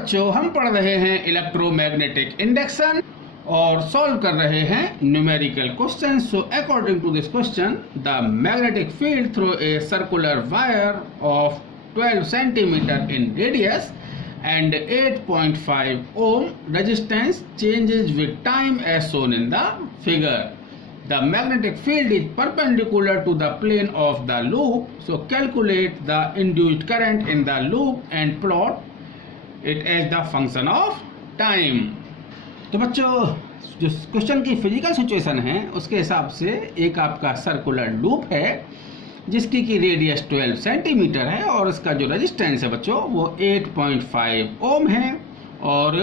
बच्चों हम पढ़ रहे हैं इलेक्ट्रोमैग्नेटिक इंडक्शन और सॉल्व कर रहे हैं numerical question. So according to this question, the magnetic field through a circular wire of 12 centimetre in radius and 8.5 ohm resistance changes with time as shown in the figure. The magnetic field is perpendicular to the plane of the loop. So calculate the induced current in the loop and plot it as the function of time. तो बच्चों जो question की physical situation है उसके हिसाब से एक आपका सर्कुलर लूप है जिसकी की रेडियस 12 सेंटीमीटर है और इसका जो रेजिस्टेंस है बच्चों वो 8.5 ओम है और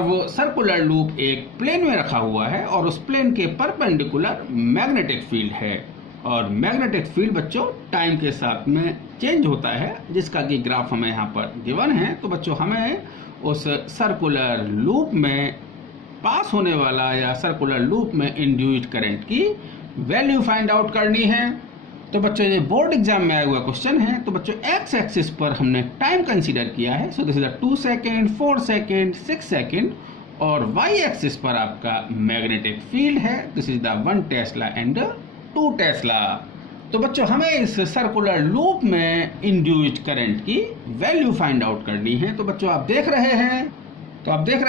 वो सर्कुलर लूप एक प्लेन में रखा हुआ है और उस प्लेन के परपेंडिकुलर मैग्नेटिक फील्ड है। और मैग्नेटिक फील्ड बच्चों टाइम के साथ में चेंज होता है जिसका कि ग्राफ हमें यहाँ पर गिवन है। तो बच्चों हमें उस सर्कुलर लूप में पास होने वाला या सर्कुलर लूप में इंड्यूस्ड करंट की वैल्यू फाइंड आउट करनी है। तो बच्चों ये बोर्ड एग्जाम में आया हुआ क्वेश्चन है। तो बच्चों एक्स एक्सिस पर हमने टाइम कंसीडर किया है। So this is 2 second, 4 second, 6 second और वाई एक्सिस पर आपका मैग्नेटिक फील्ड है। This is the 1 Tesla and 2 Tesla. तो बच्चों हमें इस सर्कुलर लूप में इंड्यूस्ड करंट की वैल्यू फाइंड आउट करनी है। तो बच्चों आप देख रहे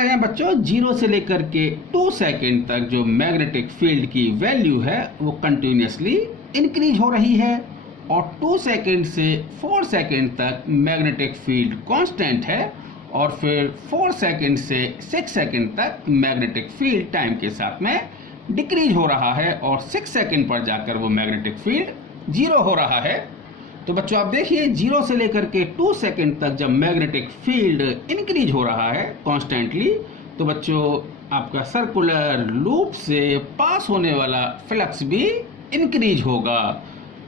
हैं बच्चों 0 से लेकर के 2 सेकेंड तक जो मैग्नेटिक फील्ड की वैल्यू है वो कंटिन्यूसली इंक्रीज हो रही है और 2 सेकेंड से 4 सेकेंड तक मैग्नेटिक फील्ड कांस्टेंट है और फिर 4 सेकेंड से 6 सेकेंड तक मैग्नेटिक फील्ड टाइम के साथ में डिक्रीज हो रहा है और 6 सेकेंड पर जाकर वो मैग्नेटिक फील्ड 0 हो रहा है। तो बच्चों आप देखिए 0 से लेकर के 2 सेकेंड तक जब मैग्नेटिक फील्ड इंक्रीज हो रहा है कॉन्स्टेंटली, तो बच्चों आपका सर्कुलर लूप से पास होने वाला फ्लक्स भी इंक्रीज होगा।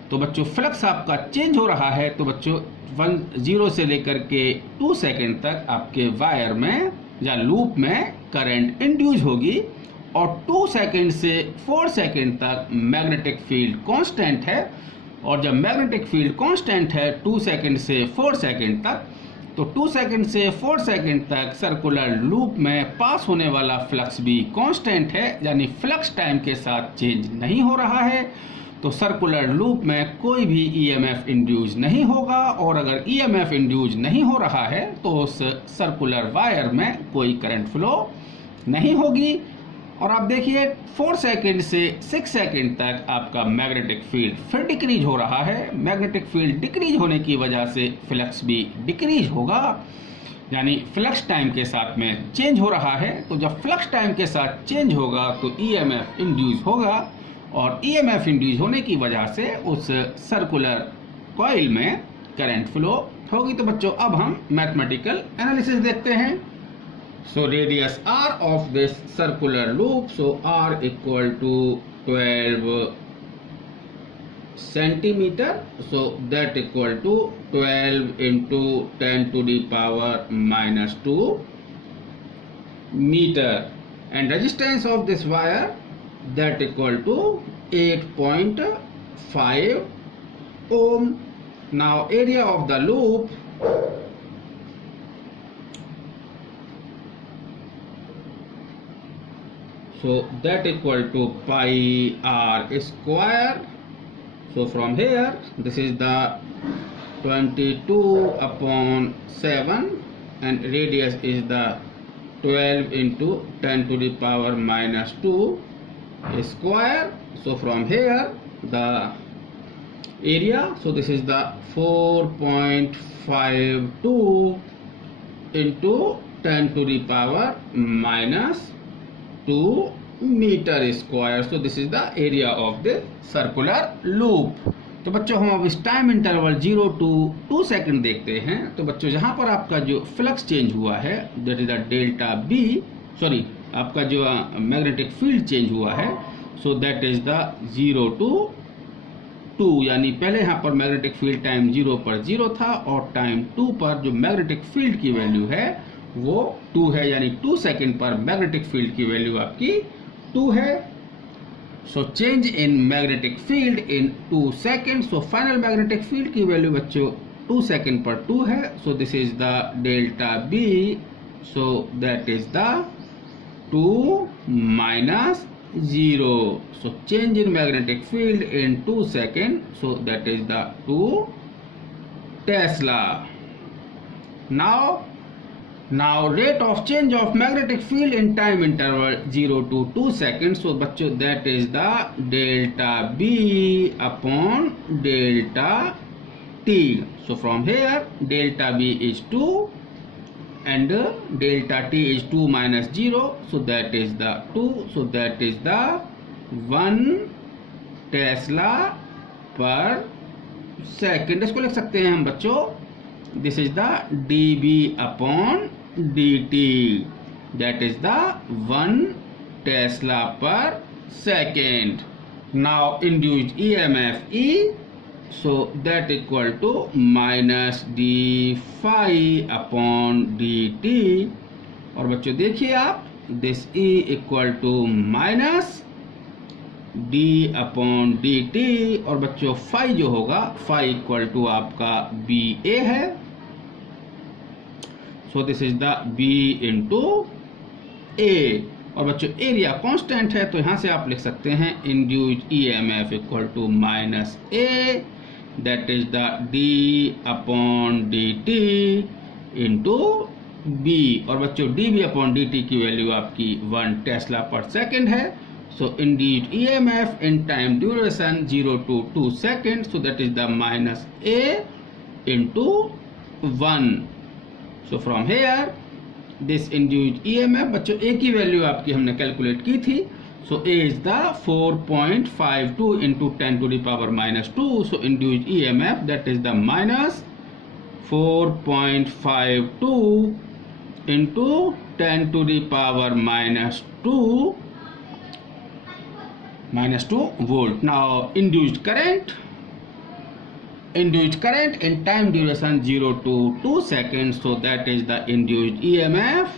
तो बच्चों फ्लक्स आपका चेंज हो रहा है। तो बच्चों 0 से लेकर के 2 सेकेंड तक आपके वायर में या लूप में करंट इंड्यूस होगी और 2 सेकेंड से 4 सेकेंड तक मैग्नेटिक फील्ड कांस्टेंट है और जब मैग्नेटिक फील्ड कांस्टेंट है 2 सेकेंड से 4 सेकेंड तक, तो 2 सेकेंड से 4 सेकेंड तक सर्कुलर लूप में पास होने वाला फ्लक्स भी कांस्टेंट है, यानी फ्लक्स टाइम के साथ चेंज नहीं हो रहा है। तो सर्कुलर लूप में कोई भी ईएमएफ इंड्यूस नहीं होगा और अगर ईएमएफ इंड्यूस नहीं हो रहा है तो उस सर्कुलर वायर में कोई करंट फ्लो नहीं होगी। और आप देखिए 4 सेकेंड से 6 सेकेंड तक आपका मैग्नेटिक फील्ड फिर डिक्रीज हो रहा है। मैग्नेटिक फील्ड डिक्रीज होने की वजह से फ्लक्स भी डिक्रीज होगा, यानी फ्लक्स टाइम के साथ में चेंज हो रहा है। तो जब फ्लक्स टाइम के साथ चेंज होगा तो ईएमएफ इंड्यूस होगा और ईएमएफ इंड्यूस होने की वजह से उस सर्कुलर कॉइल में करंट फ्लो होगी। तो बच्चों अब हम मैथमेटिकल एनालिसिस देखते हैं। So radius r of this circular loop, so r equal to 12 centimeter, so that equal to 12 into 10 to the power minus 2 meter, and resistance of this wire that equal to 8.5 ohm. Now area of the loop, so that equal to pi r square. So from here this is the 22 upon 7 and radius is the 12 into 10 to the power minus 2 square. So from here the area, so this is the 4.52 into 10 to the power minus 2 meter square. So this is the area of the circular loop. तो बच्चों हम अब इस time interval 0 to 2 second देखते हैं। तो बच्चों जहां पर आपका जो फ्लक्स चेंज हुआ है that is the delta B, sorry आपका जो मैग्नेटिक फील्ड चेंज हुआ है, so that is the 0 to 2, यानी पहले यहाँ पर मैग्नेटिक फील्ड टाइम 0 पर 0 था और टाइम 2 पर जो मैग्नेटिक फील्ड की वैल्यू है वो 2 है, यानी 2 सेकेंड पर मैग्नेटिक फील्ड की वैल्यू आपकी 2 है। So change in magnetic field in 2 second. So final magnetic field की वैल्यू बच्चों 2 सेकेंड पर 2 है, so this is the delta B, so that is the 2 minus 0. So change in magnetic field in 2 seconds, so that is the 2 Tesla. Now rate of change of magnetic field in time interval 0 to 2 seconds. So बच्चों that is the delta B upon delta T. So from here delta B is 2 and delta T is 2 minus 0. So that is the 2. So that is the 1 Tesla per second. इसको लिख सकते हैं हम बच्चों, this is the dB upon dt, that is the 1 Tesla per second. Now induced EMF E, so that equal to minus d phi upon dt. और बच्चों देखिए आप, this E equal to minus d upon dt, और बच्चों phi जो होगा, phi equal to आपका BA है, so this is the B into A. और बच्चों एरिया कांस्टेंट है, तो यहां से आप लिख सकते हैं induced EMF equal to minus A, that is the d upon dt into B. और बच्चों dB अपॉन dt की वैल्यू आपकी 1 टेस्ला पर सेकेंड है. So induced EMF in time duration 0 to 2 seconds, so that is the minus A into 1. So from here this induced EMF, बच्चों A की value आपकी हमने कैलकुलेट की थी, so A is the 4.52 into 10 to the power minus 2. So induced EMF that is the minus 4.52 into 10 to the power minus 2 volt. Now induced current in time duration 0 to 2 seconds, so that is the induced EMF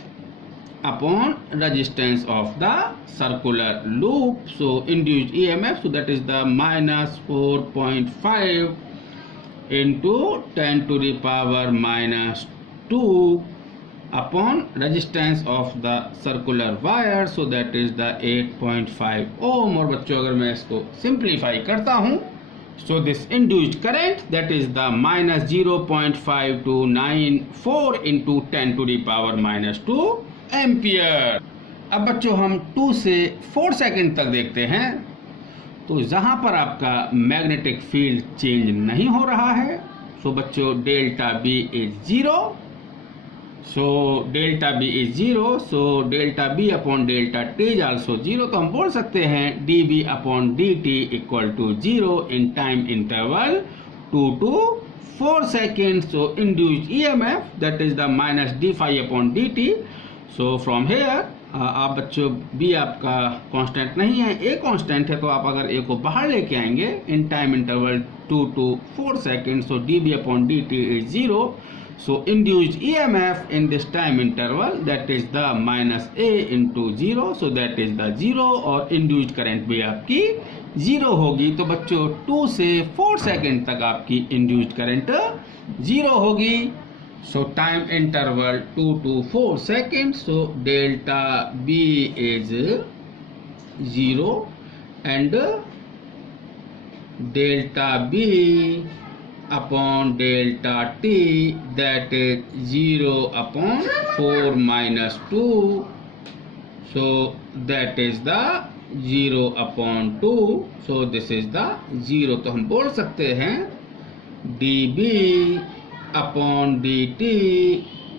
upon resistance of the circular loop. So induced EMF, so that is the minus 4.5 into 10 to the power minus 2 upon resistance of the circular wire, so that is the 8.5 ohm. और बच्चों अगर मैं इसको simplify करता हूं, so this induced current that is the minus 0.5294 into 10 to the power minus 2 ampere. अब बच्चों हम 2 से 4 सेकेंड तक देखते हैं, तो जहां पर आपका मैग्नेटिक फील्ड चेंज नहीं हो रहा है, सो बच्चों delta B is 0. So delta B is 0, so delta B upon delta T is also 0. तो हम बोल सकते हैं dB upon dt equal to 0 in time interval 2 to 4 seconds. So induced EMF that is the minus d phi upon dt. So from here आप बच्चों B आपका constant नहीं है, A कांस्टेंट है, तो आप अगर A को बाहर लेके आएंगे in time interval 2 to 4 seconds, so dB upon dt is 0. So induced EMF in this time interval that is the minus A into 0, so that is the 0, और induced current भी आपकी 0 होगी. तो बच्चों 2 से 4 सेकेंड तक आपकी induced current 0 होगी. So time interval 2 to 4 seconds, so delta B is 0 and delta B upon delta T that is 0 upon 4 minus 2, so that is the 0 upon 2, so this is the 0. तो हम बोल सकते हैं dB upon dt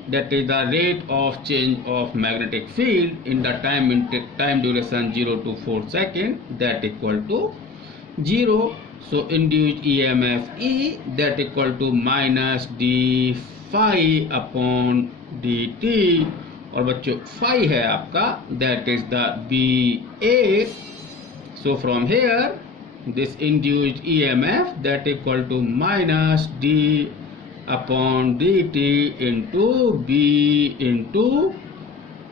that is the rate of change of magnetic field in the time duration 0 to 4 seconds, that equal to 0. So induced EMF E that equal to minus d phi upon dt, और बच्चों phi है आपका, that is the BA. So from here this induced EMF that equal to minus d upon dt into B into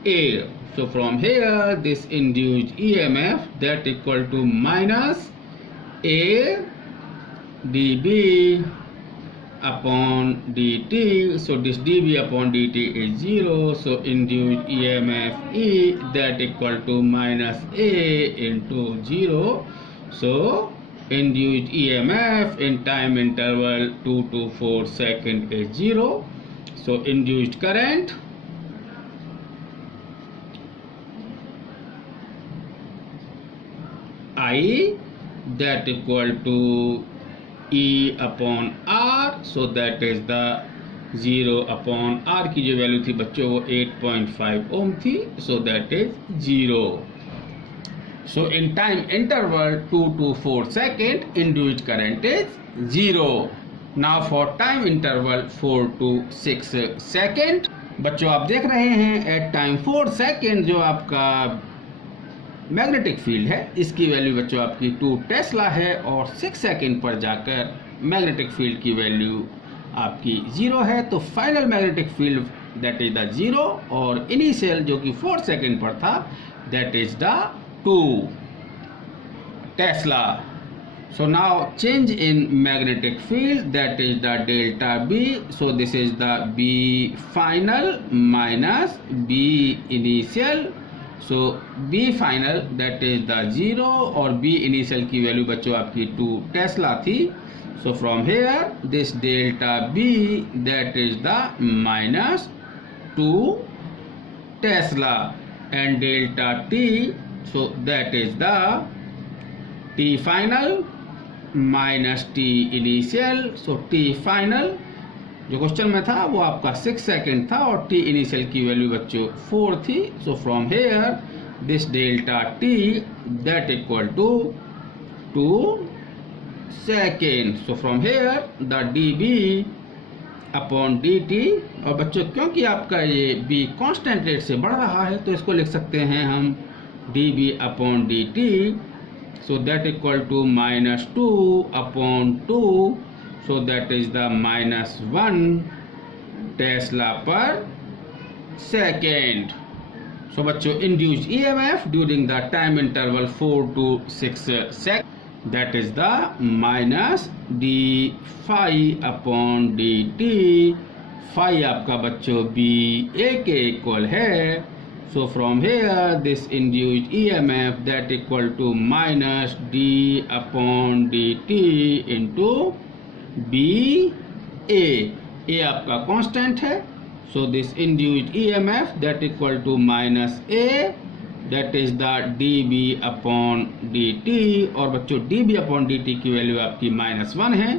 A. So from here this induced EMF that equal to minus A dB upon dt. So this dB upon dt is 0. So induced EMF E, that equal to minus A into 0. So induced EMF in time interval 2 to 4 second is 0. So induced current I, that equal to E upon R. So that is the 0 upon R की जो value थी बच्चों वो 8.5 ओम थी. So that is 0. So in time interval 2 to 4 second induced current is 0. Now for time interval 4 to 6 second, बच्चों आप देख रहे हैं at time 4 second जो आपका मैग्नेटिक फील्ड है इसकी वैल्यू बच्चों आपकी 2 टेस्ला है और 6 सेकंड पर जाकर मैग्नेटिक फील्ड की वैल्यू आपकी 0 है. तो final magnetic field that is the 0 और इनिशियल जो कि 4 सेकंड पर था that is the 2 tesla. So now change in magnetic field that is the delta B. So this is the B final minus B initial. So B final that is the 0 और B initial की value बच्चों आपकी 2 tesla थी. So from here this delta B that is the minus 2 tesla and delta t. So that is the t final minus t initial. So t final जो question में था वो आपका 6 second था और टी इनिशियल की value बच्चों 4 थी. So from here this delta t that equal to 2 second. So from here the D B upon D T. और बच्चों क्योंकि आपका ये बी कांस्टेंट रेट से बढ़ रहा है तो इसको लिख सकते हैं हम d B upon D t. So that equal to minus 2 upon 2. So that is the minus 1 Tesla per second. So बच्चों induced EMF during the time interval 4 to 6 seconds that is the minus d phi upon dt. Phi आपका बच्चों B A के equal है. So from here this induced EMF that equal to minus d upon dt into B A आपका constant है. So this induced EMF that equal to minus A that is the D B upon D T. और बच्चों D B upon D T की value आपकी minus 1 है.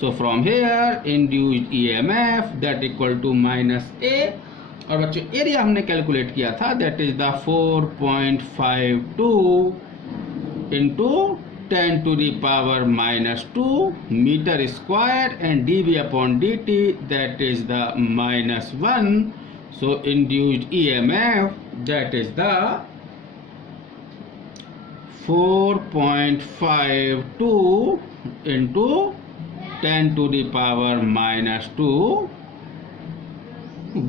So from here induced EMF that equal to minus A. और बच्चों area हमने calculate किया था that is the 4.52 into 10 to the power minus 2 meter square and dB upon dt that is the minus 1. So induced EMF that is the 4.52 into 10 to the power minus 2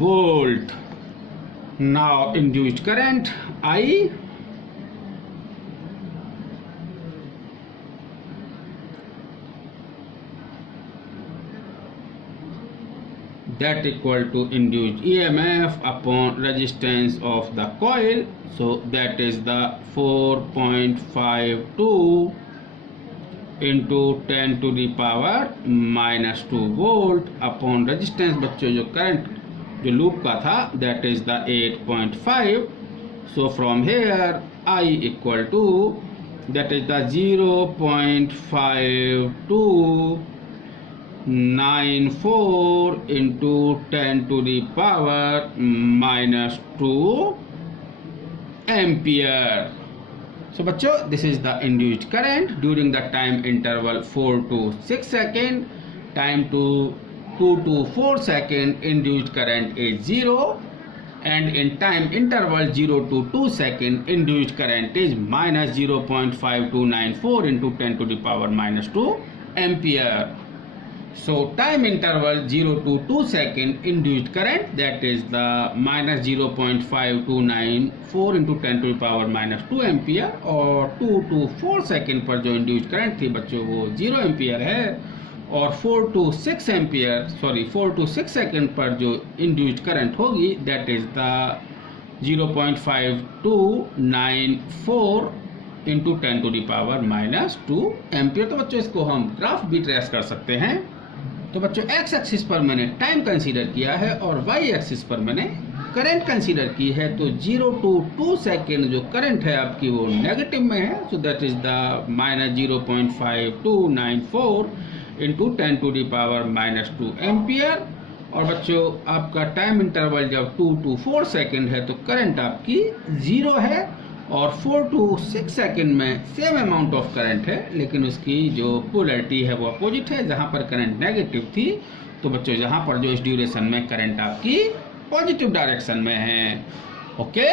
volt. Now induced current I that equal to induced EMF upon resistance of the coil. So that is the 4.52 into 10 to the power minus 2 volt upon resistance. बच्चों जो current जो loop का था that is the 8.5. So from here I equal to that is the 0.5294 into 10 to the power minus 2 ampere. So बच्चों this is the induced current during the time interval 4 to 6 second. Time to 2 to 4 second induced current is 0 and in time interval 0 to 2 second induced current is minus 0.5294 into 10 to the power minus 2 ampere. So time interval 0 to 2 second induced current that is the minus 0.5294 into 10 to the power minus 2 ampere और 2 to 4 second पर जो induced current थी बच्चों वो 0 ampere है. और 4 to 6 ampere 4 to 6 second पर जो इंड्यूस्ड करंट होगी that is the 0.5294 into 10⁻⁻2 ampere. तो बच्चों इसको हम ग्राफ भी ट्रेस कर सकते हैं। तो बच्चों एक्स एक्सिस पर मैंने टाइम कंसीडर किया है और वाई एक्सिस पर मैंने करंट कंसीडर की है। तो 0 to 2 सेकेंड जो करंट है आपकी वो नेगेटिव में है, so that is the -0.5294 into 10⁻⁻2 ampere. और बच्चों आपका टाइम इंटरवल जब 2 to 4 सेकेंड है तो करंट आपकी 0 है, और 4 to 6 सेकेंड में सेम अमाउंट ऑफ करंट है, लेकिन उसकी जो पोलैरिटी है वो अपोजिट है। जहां पर करंट नेगेटिव थी तो बच्चों यहाँ पर जो इस ड्यूरेशन में करंट आपकी पॉजिटिव डायरेक्शन में है। ओके।